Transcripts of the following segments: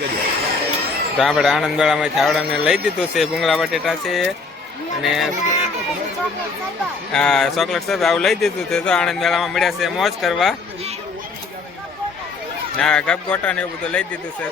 તો આપણે આનંદ મેળામાં આવડાને લઈ દીધું છે, ભૂંગળા બટેટા છે અને હા, ચોકલેટ સબ આવું લઈ દીધું છે. તો આનંદ મેળામાં મળ્યા છે મોજ કરવા. ના, ગપગોટા ને એવું બધું લઈ દીધું છે.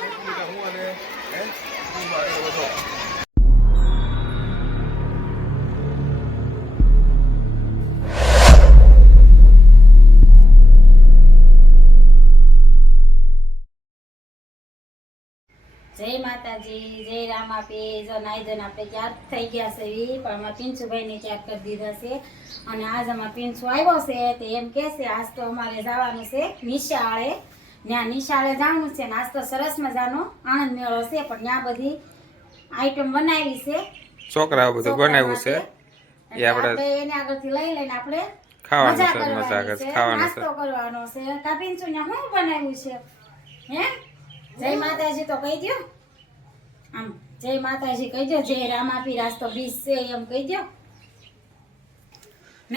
જય માતાજી જય રામાપી જો નાઈધન આપણે ચાર થઈ ગયા છે એ પણ અમારા પિંચુભાઈને ક્યાંક કરી દીધા છે. અને આજ અમારા પિંચુ આવ્યો છે તે એમ કે છે આજ તો અમારે જવાનું છે નિશાળે. ત્યાં નિશાળે જવાનું છે આજ તો સરસ મજાનો આનંદ મેળો છે પણ ત્યાં બધી આઈટમ બનાવી છે. છોકરાઓ બધું બનાવ્યું છે. એ આપણે આપણે એને આગળથી લઈ લઈને આપણે ખાવાનું મજા છે કરવાની મજા કરે છે, ખાવાનું છે. નાસ્તો કરવાનો છે. કાપીન પિંચુ ને શું બનાવ્યું છે? હે? જય માતાજી તો કહી દો આમ જય માતાજી કહી દો જય રામાપી રાસ્તો બીસ છે એમ કહી દો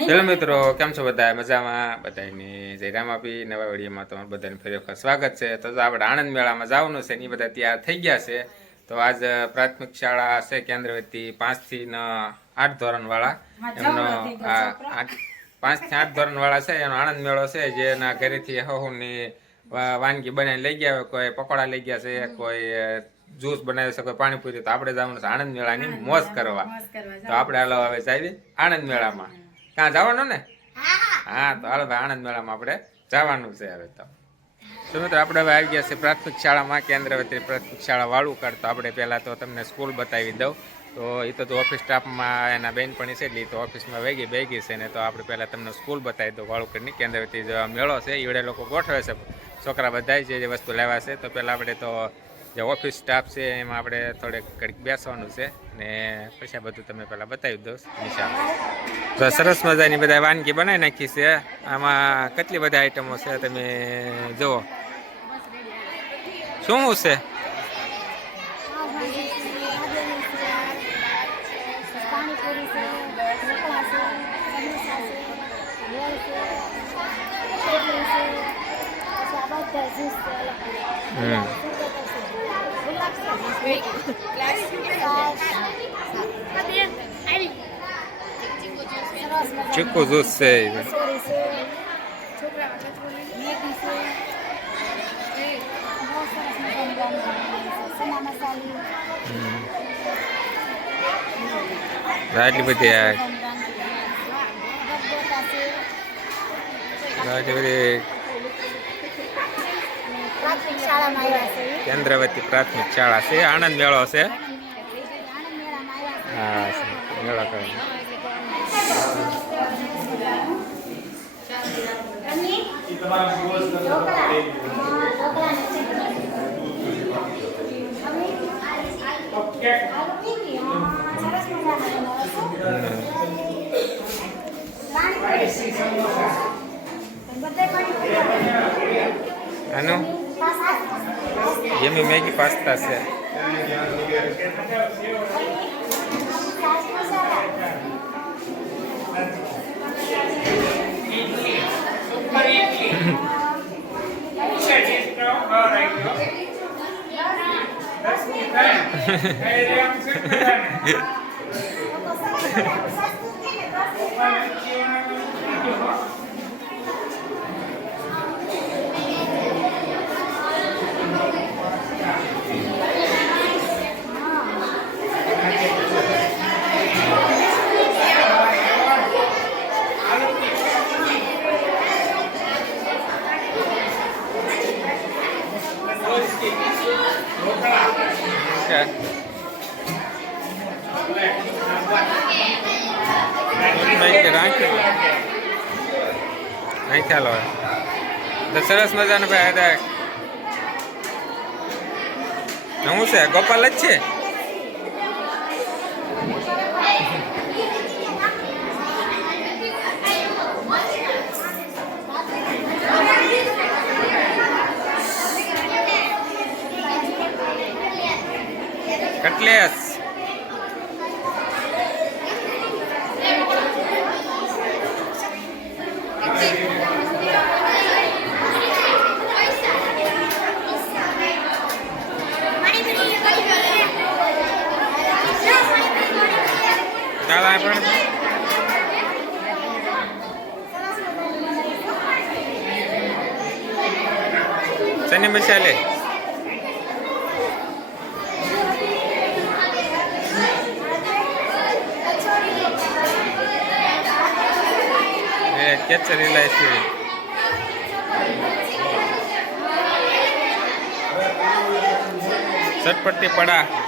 ચલો મિત્રો કેમ છો બધા? મજામાં? બધાની જય રામાપી નવા વડીયામાં તમારું બધાને ફરી વખત સ્વાગત છે. તો આપણે આનંદ મેળામાં જવાનું છે ને બધા તૈયાર થઈ ગયા છે. તો આજ પ્રાથમિક શાળા છે કેન્દ્રવતી પાંચથી ન આઠ ધોરણવાળા. એમનો પાંચથી આઠ ધોરણવાળા છે. એનો આનંદ મેળો છે જેના ઘરેથી હહુની વા- વાનગી બનાવીને લઈ ગયા કોઈ પકોડા લઈ ગયા છે કોઈ જ્યુસ બનાવી છે કોઈ પાણીપુરી તો આપણે જવાનું છે આનંદ મેળાની મોજ કરવા. મોજ કરવા તો આપણે હાલો હવે જાવી આનંદ મેળામાં. ક્યાં જવાનું ને? હા તો હાલો ભાઈ આનંદ મેળામાં આપણે જવાનું છે હવે તો. તો મિત્રો આપણે હવે આવી ગયા છે પ્રાથમિક શાળામાં કેન્દ્રવતી પ્રાથમિક શાળા વાળુકર તો આપણે પહેલાં તો તમને સ્કૂલ બતાવી દઉં. તો એ તો ઓફિસ સ્ટાફમાં એના બેનપણી છે એટલે તો ઓફિસમાં વેગી બેગી છે ને તો આપણે પહેલાં તમને સ્કૂલ બતાવી દઉં વાળુકરની કેન્દ્રવતી જે મેળો છે ઈવડે લોકો ગોઠવે છે. છોકરા બધાય જે જે વસ્તુ લેવા છે, તો પહેલાં આપણે તો જે ઓફિસ સ્ટાફ છે, એમાં આપણે થોડેક ઘડીક બેસવાનું છે ને પછી આ બધું તમે પહેલાં બતાવી દો નિશાળ. તો સરસ મજાની બધા વાનગી બનાવી નાખી છે. આમાં કેટલી બધા આઈટમો છે તમે જુઓ. શું છે પાણીપુરી છે ઢોકળા છે સમોસા છે રોલ છે ચટણી છે પછી આ બધા જ્યુસ છે અલગ અલગ. હમ. ગુલાબ છે સરસ મજાની ચીકુ જ્યુસ છે કચોરી છે મેગી છે બહુ સરસ મજાની વાનગી છે સના મસાલી હમ. આટલી બધી આ- ગગગોટા છે આટલી બધી કેન્દ્રવતી પ્રાથમિક શાળા છે. આનંદ મેળો છે. હા મેળો કરો. આનું. યમી મેગી પાસ્તા છે. ચાટ મેગી રાખી અહીં ચાલો તો સરસ મજાનું ભાઈ હતા શું છે? ગોપાલ જ છે? કટલેસ ચાલો આ પણ મસાલે એ કેચરી ઇલાયચી ચટપટી પડા.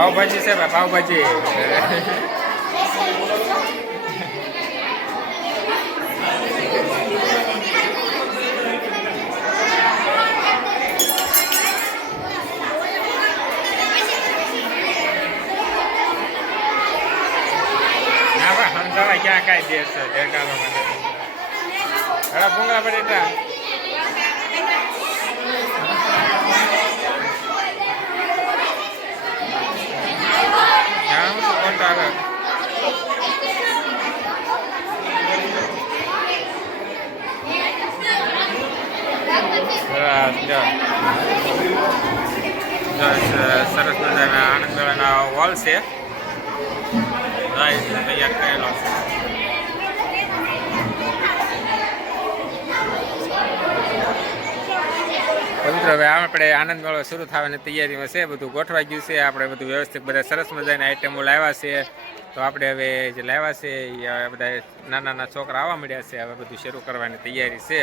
પાવભાજી છે પાવભાજી. ક્યાં કાંઈ દેશ છે ભૂંગળા બટેટા હા શું કોણ આવે સરસ જો જો, સ- સરસ મજાના આનંદ મેળાના હોલ છે રાઈસ છે હવે આપણે આનંદ મેળો શરૂ થવાની તૈયારીમાં છે, બધું ગોઠવાઈ ગયું છે, આપણે બધું વ્યવસ્થિત બધા સરસ મજાની આઈટમો લાવ્યા છે. તો આપણે હવે જે લાવ્યા છે એ બધા નાના નાના છોકરા આવવા મળ્યા છે, હવે બધું શરૂ કરવાની તૈયારી છે.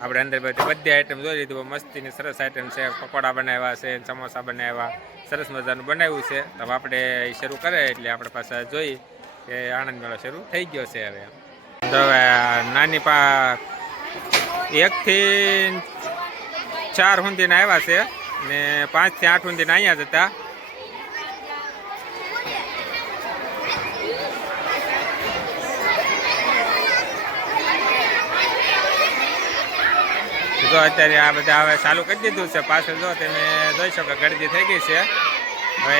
આપણે અંદર બધી બધી આઈટમ જોઈ લીધું મસ્તીની સરસ આઈટમ છે, પકોડા બનાવ્યા છે, સમોસા બનાવ્યા, સરસ મજાનું બનાવ્યું છે. તો આપણે શરૂ કરે એટલે આપણે પાછા જોઈ કે આનંદ મેળો શરૂ થઈ ગયો છે હવે. તો હવે નાની પા એકથી ચાર સુધીના આવ્યા છે ને પાંચથી આઠ સુધીના અહીંયા જ હતા. જો અત્યારે આ બધા હવે ચાલુ કરી દીધું છે પાછળ, જો તમે જોઈ શકો ગરદી થઈ ગઈ છે. હવે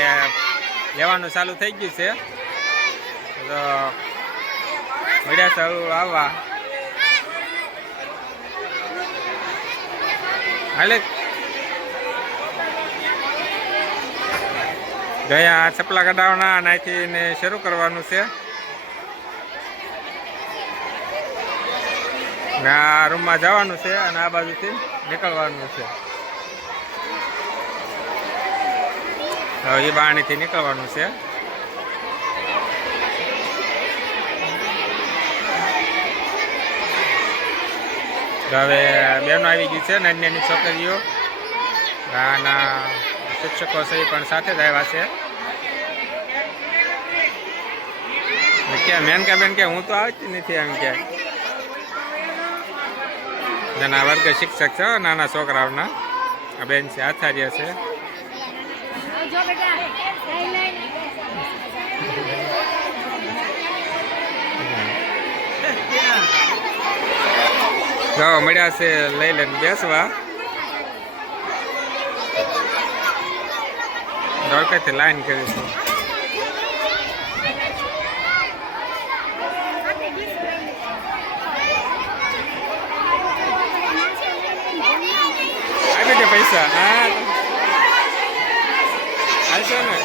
લેવાનું ચાલુ થઈ ગયું છે. તો મળ્યા ચાલુ આવવા. હાલે. ગયા ચપલા કઢાવવાના અને ને શરૂ કરવાનું છે. ને આ રૂમમાં જવાનું છે અને આ બાજુથી નીકળવાનું છે. એ બાણીથી નીકળવાનું છે. તો હવે બહેનો આવી ગઈ છે નાની નાની છોકરીઓ. આના શિક્ષકો છે પણ સાથે જ આવ્યા છે. ને કે મેનકા બેન કે, હું તો આવતી નથી એમ કે. નાના વર્ગ શિક્ષક છે, નાના છોકરાઓના. આ બેન છે, આચાર્ય છે. જો મળ્યા છે લઈ લઈને બેસવા દોડકાથી લાઈન કરીશું આપી દે પૈસા હા હાલશો ને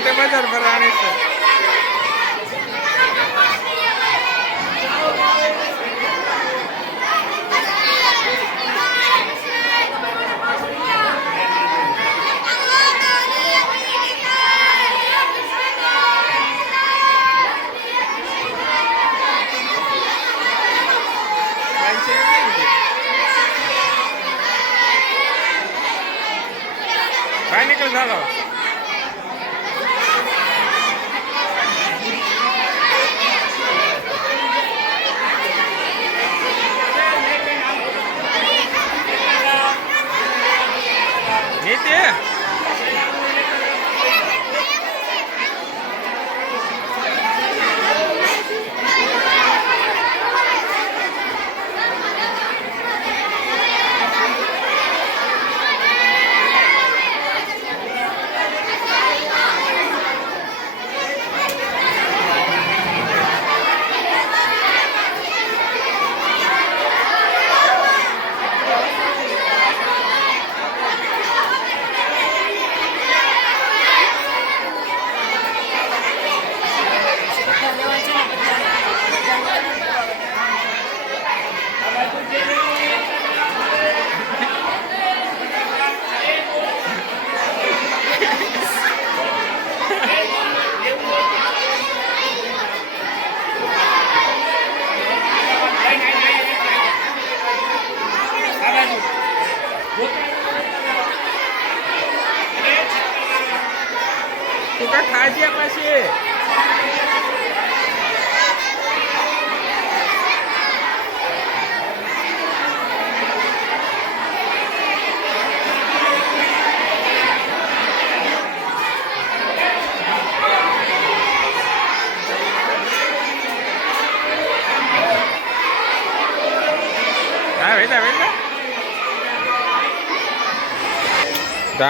મોટે બજાર ભરાણી છે. નીતિ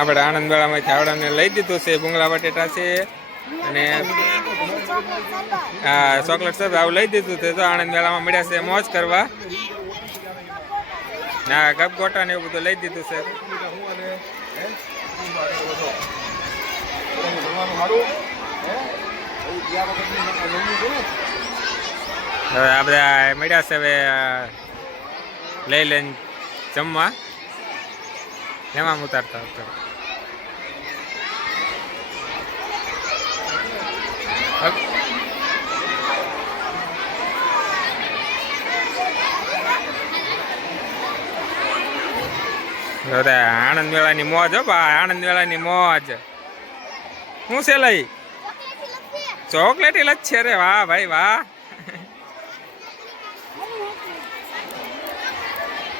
આપણે આણંદ મેળામાંથી આવડાને લઈ દીધું છે, ભૂંગળા બટેટા છે અને હા, ચોકલેટ સબ આવું લઈ દીધું છે. તો આણંદ મેળામાં મળ્યા છે, મોજ કરવા. ના કપ ગોટા ને એવું બધું લઈ દીધું છે. હવે આ બધા મળ્યા છે હવે લઈ લઈને જમવા. એમાં ઉતારતા ઉતાર બધા આનંદ મેળાની મોજ હો ભાઈ આનંદ મેળાની મોજ. શું છે લઈ? ચોકલેટી છે રે, વાહ ભાઈ, વાહ.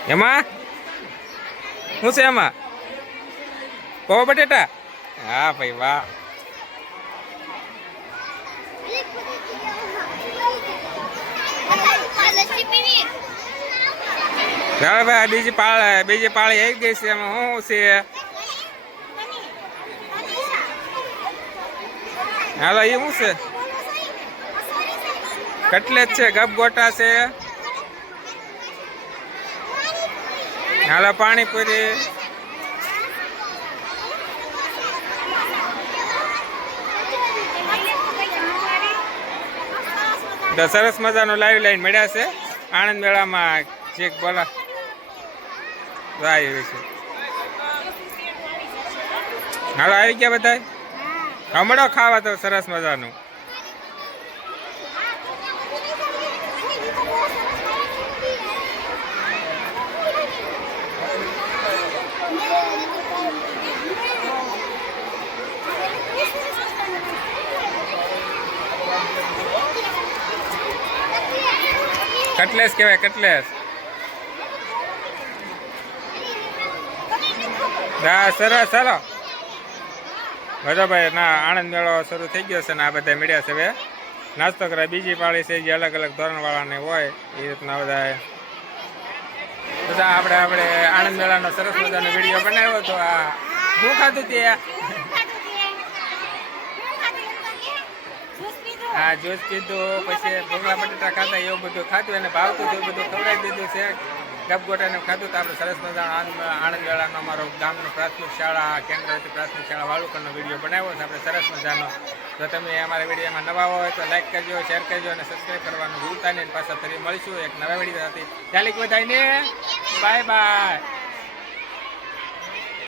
એમાં? શું છે એમાં? પો બટેટા? હા ભાઈ, વાહ. હવે ભાઈ બીજી પાળ, બીજી પાળી આવી ગઈ છે. એમાં શું છે? હાલો એ શું છે? કટલેટ છે ગપ ગોટા છે. હાલો, પાણીપુરી. સરસ મજાનો લાઈવ લાઈન મળ્યા છે. આણંદ મેળામાં ચેક બોલા આવી છે. હાલો આવી ગયા બધા હમણો ખાવા તો સરસ મજાનું. કટલેસ કહેવાય કટલેસ હા, સરસ ચાલો ભાઈ, ના, આણંદ મેળો શરૂ થઈ ગયો છે ને આ બધા મીડિયા છે હવે. નાસ્તો કરે બીજી પાળી છે, જે અલગ અલગ ધોરણવાળાને હોય, એ રીતના બધા. બધા આપણે આપણે આણંદ મેળાનો સરસ મજાનો વીડિયો બનાવ્યો હતો. આ, શું ખાધું તે? હા, જ્યુસ પીધું, પછી ભોગલા બટાટા ખાતા એવું બધું ખાધું અને ભાવતું હતું, એ બધું ખવડાવી દીધું છે. ગપગોટાને ખાધું તો આપણે સરસ મજાનો આનંદ, આણંદ વેળાનો અમારો ગામનો પ્રાથમિક શાળા કેન્દ્રવતી પ્રાથમિક શાળા વાળુકરનો વીડિયો બનાવ્યો છે. આપણે સરસ મજાનો. તો તમે અમારા વિડીયોમાં નવા હોય તો લાઈક કરજો, શેર કરજો અને સબસ્ક્રાઈબ કરવાનું ભૂલતા નહીં. પાછા ફરી મળીશું એક નવા વીડિયો હતી ચાલીક બધાને બાય બાય.